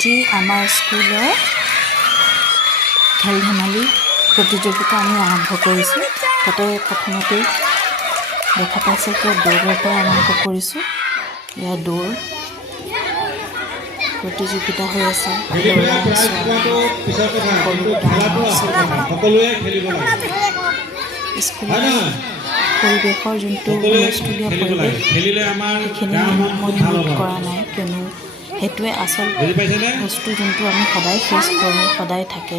আজি আমাৰ স্কুলৰ খেল ধেমালি প্ৰতিযোগিতা আমি আৰম্ভ কৰিছোঁ। তাতে প্ৰথমতে দেখা পাইছে যে দৌৰৰ পৰা আৰম্ভ কৰিছোঁ। ইয়াৰ দৌৰ প্ৰতিযোগিতা হৈ আছে। স্কুলৰ পৰিৱেশৰ যোনটো হুলস্থুলীয়া পৰিৱেশ সেইখিনি মই নোট কৰা নাই, কিয়নো সেইটোৱে আচল বস্তু যোনটো আমি সদায় ফেচ কৰোঁ, সদায় থাকে।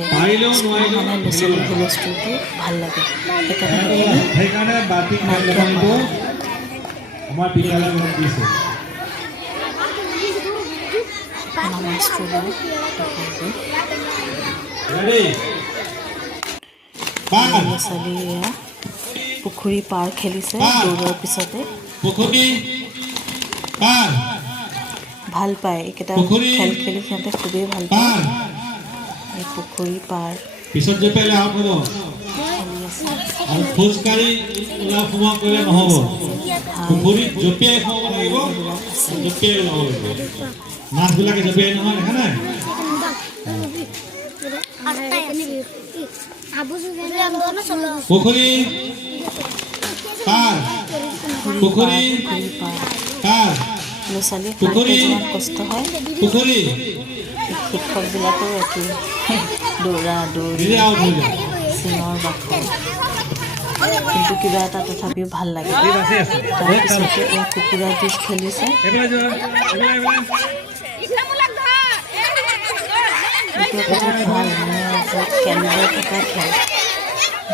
স্কুল মানে ল'ৰা ছোৱালীৰ হুলস্থুলটো ভাল লাগে, সেইকাৰণে আমাৰ স্কুলৰ ল'ৰা ছোৱালীয়ে পুখুৰী পাৰ খেলিছে দৌৰৰ পিছতে। ভাল পায় এইকেইটা খেল খেলি, সিহঁতে খুবেই ভাল পায়। এই পুখুৰী পাৰ পিছত জপিয়ালে আউট হ'ব আৰু খোজকাঢ়ি ওলাব সোমাব কৰিলে নহ'ব। পুখুৰীত জপিয়াই সোমাব লাগিব, জপিয়াই ওলাব লাগিব। মাছবিলাকে জপিয়াই নহয়, দেখা নাই? পুখুৰী পাৰ, পুখুৰী পাৰ, ল'ৰা ছোৱালীৰ সাঁতুৰিলে যিমান কষ্ট হয়, পুখুৰী শিক্ষকবিলাকেও একেই। দৌৰা দৌৰি চিঞৰ বাখৰ, কিন্তু কিবা এটা তথাপিও ভাল লাগে। তাৰপিছতে এই কুকুৰা যুঁজ খেলিছে। এইটো বহুত ভাল, মানে কেলিবৰ থকা খেল।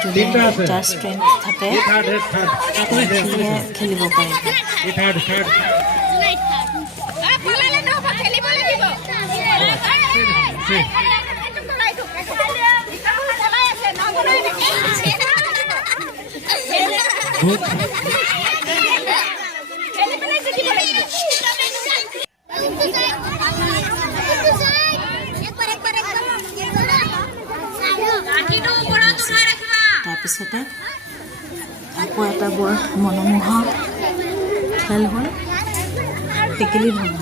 যোনে যাৰ ষ্ট্ৰেংথ থাকে সিয়ে খেলিব পাৰিব। তাৰপিছতে আকৌ এটা বৰ মনোমোহা খেল হ'ল টেকেলি ভঙা।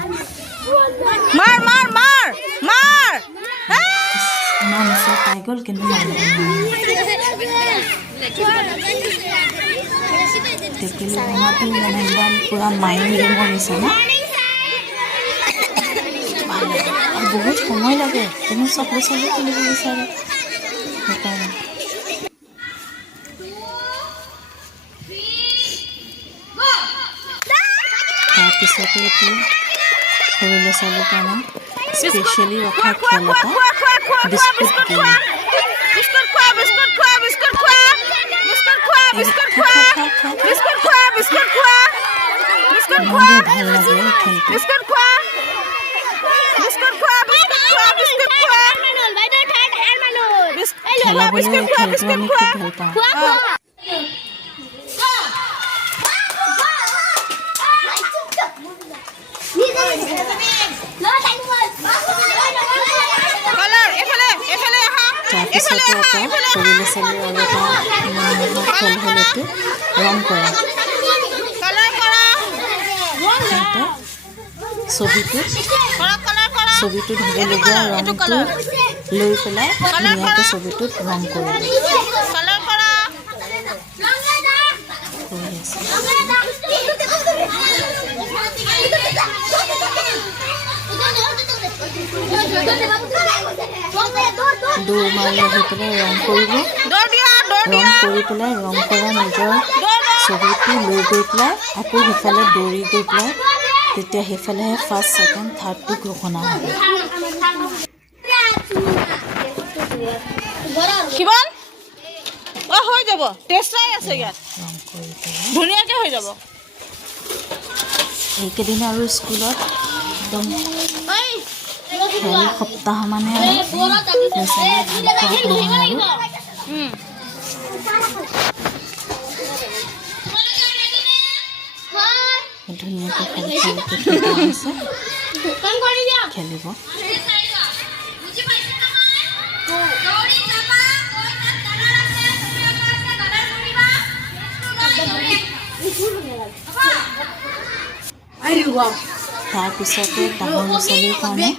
মাৰ মাৰ মাৰ মাৰ ইমান ওচৰ পাই গ'ল, কিন্তু টেকেলি ভঙাটো মানে একদম পূৰা মাইণ্ড গেমৰ নিচিনা। আৰু বহুত সময় লাগে, কিন্তু চব ল'ৰা ছোৱালী খেলিব বিচাৰে, সেইকাৰণে। তাৰপিছতে এইটো সৰু ল'ৰা ছোৱালীৰ কাৰণে স্পেচিয়েলি ৰখা খেল এটা, বিস্কুট গেম। মনবোৰ ভাল লাগে এই খেলটো। খেলাবলৈ এই খেলটো আমি খুব ভাল পাওঁ। তাৰপিছতে এটা সৰু ল'ৰা ছোৱালীৰ আৰু এটা খেল হ'ল এইটো ৰং কৰা। সিহঁতে ছবিটোত হ'বলগীয়া ৰংটো লৈ পেলাই ধুনীয়াকৈ ছবিটোত ৰং কৰি আছে। দৌৰ মাৰি আহি পেলাই ৰং কৰিব, ৰং কৰি পেলাই ৰং কৰা নিজৰ ছবিটো লৈ গৈ পেলাই আকৌ সিফালে দৌৰি গৈ পেলাই, তেতিয়া সেইফালেহে ফাৰ্ষ্ট ছেকেণ্ড থাৰ্ডটো ঘোষণা হ'ব। কিমান হৈ যাব, টেষ্টাই আছে ইয়াত, ৰং কৰি পেলাই ধুনীয়াকৈ হৈ যাব। এইকেইদিন আৰু স্কুলত একদম খেল সপ্তাহ মানে আৰু ধুনীয়াকৈ খেলিব। তাৰপিছতে ডাঙৰ ল'ৰা ছোৱালীৰ কাৰণে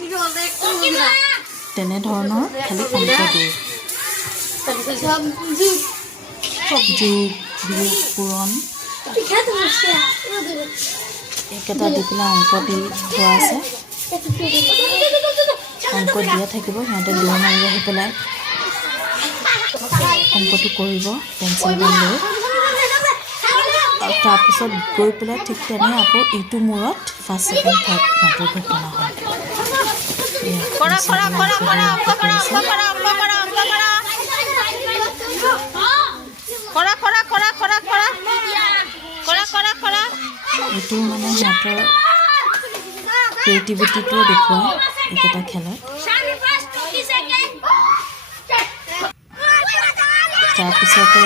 তেনেধৰণৰ খালি অংক দৌৰ যোগ বিয়োগ পূৰণ এইকেইটা দি পেলাই অংক দি থোৱা আছে অংক দিয়া থাকিব সিহঁতে দৌৰ মাৰি আহি পেলাই অংকটো কৰিব পেঞ্চিলখন লৈ আৰু তাৰপিছত গৈ পেলাই ঠিক তেনে আকৌ ইটো মূৰত ফাৰ্ষ্ট ছেকেণ্ড থাৰ্ড সিহঁতৰ ঘটনা হয় এইটো মানে সিহঁতৰ ক্ৰিয়েটিভিটিটো দেখুৱায় এইকেইটা খেলত তাৰপিছতে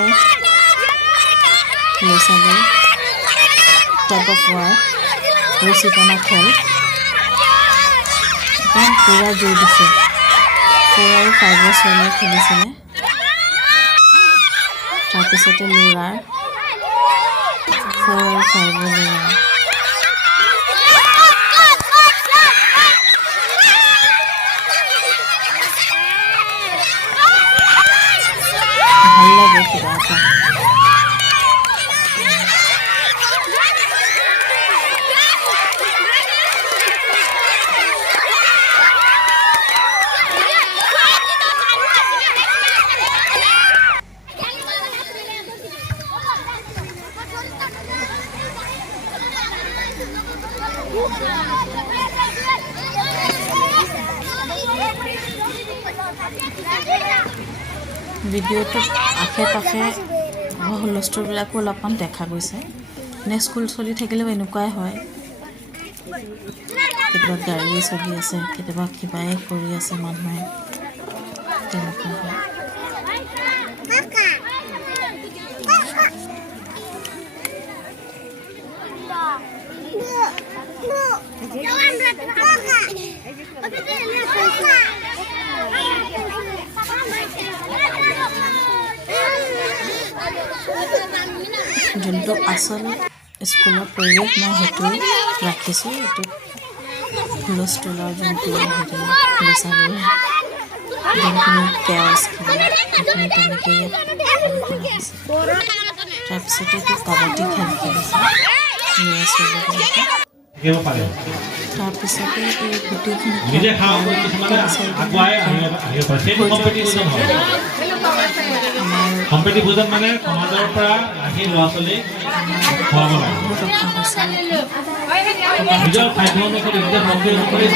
ল'ৰা ছোৱালী টাইপ অফ ৱাৰ ৰছী টনা খেল একদম পূৰা জোৰ দিছে 4 আৰু 5 ছোৱালীয়ে খেলিছিলে তাৰপিছতে ল'ৰাৰ 4 আৰু 5 ল'ৰা ভাল লাগে কিবা এটা ভিডিঅ'টোত আশে পাশে হুলস্থুলবিলাকো অলপমান দেখা গৈছে নে স্কুল চলি থাকিলেও এনেকুৱাই হয় কেতিয়াবা গাড়ী চলি আছে কেতিয়াবা কিবাই কৰি আছে মানুহে তেনেকুৱা হয় যোনটো আচল স্কুলৰ পৰিৱেশ মই সেইটোৱে ৰাখিছোঁ এইটো হুলস্থুলৰ যোনটো হেৰি ল'ৰা ছোৱালীৰ যোনখিনি কেয়াৰ্ছ সেইখিনি তেনেকৈ তাৰপিছতে এইটো কাবাডী খেল খেলিছে ল'ৰা ছোৱালীবিলাকে তাৰপিছতে এই গোটেইখিনি কম্পিটিশ্যন মানে সমাজৰ পৰা আহি ল'ৰা ছোৱালীক খুৱাব লাগে নিজৰ খাদ্য অনুসৰি নিজৰ মন্দিৰ অনুসৰি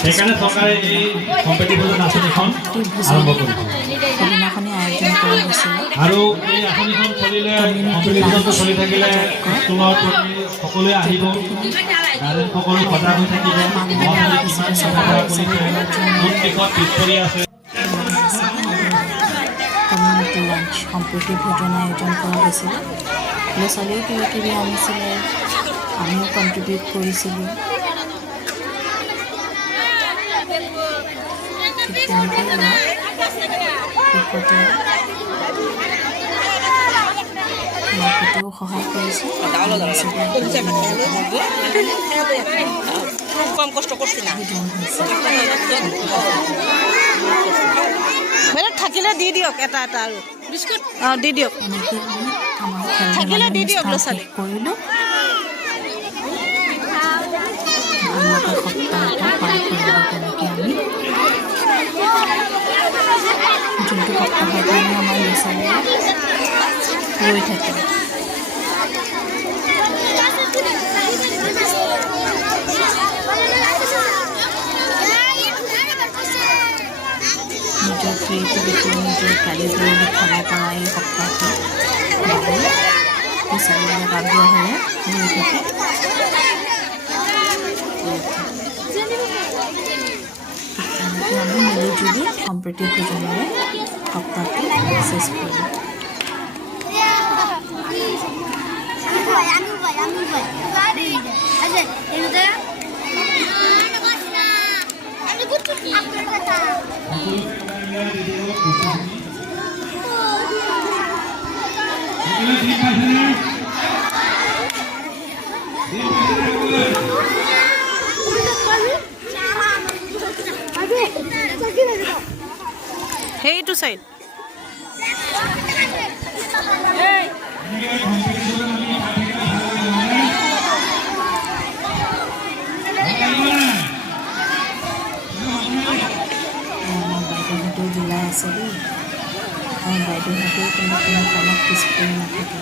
সেইকাৰণে চৰকাৰে এই কম্পিটিশ্যন আঁচনিখন আৰম্ভ কৰিছে সেইদিনাখনি আয়োজন কৰা হৈছিল আৰু এই আঁচনিখন চলিলে কম্পিটিশ্যনটো চলি থাকিলে স্কুলৰ প্ৰতি সকলোৱে আহিব গাৰ্জেনসকলো সজাগ হৈ থাকিব ল'ৰা ছোৱালী কিমান কোন দিশত পিছ পৰি আছে কমিউনিটি লাঞ্চ সম্প্ৰীতি ভোজন আয়োজন কৰা হৈছিলে ল'ৰা ছোৱালীয়েও কিবা কিবি আনিছিলে আমিও কণ্ট্ৰিবিউট কৰিছিলোঁ ঠিক তেনেকৈ শেষতে মাকহঁতেও সহায় কৰিছে কম কষ্ট কৰছি না থাকিলে দি দিয়ক এটা এটা আৰু বিস্কুট দি দিয়ক এনেকৈ আমি আমাৰ থাকিলে দি দিয়ক ল'ৰা শেষ ছোৱালী কৰিলোঁ ভাল লগা সপ্তাহ এটা পাৰ কৰিলোঁ তেনেকৈ আমি যোনটো সপ্তাহৰ কাৰণে আমাৰ ল'ৰা ছোৱালীয়ে ৰৈ থাকে নিজৰ ক্ৰিয়েটিভিটি নিজৰ কাৰিকৰী দেখাব পৰা এই সপ্তাহটো বাবে ল'ৰা ছোৱালীবিলাক আগ্ৰহেৰে ৰৈ থাকে তেনেকৈ আমি মিলিজুলি সম্প্ৰীতি ভোজনেৰে সপ্তাহটো চেছ কৰিলোঁ এইটো চাইড আমাৰ বাইদেউহঁতেও জিলাই আছে দেই আমাৰ বাইদেউহঁতেও কোনো কামত পিছ পৰি নাথাকে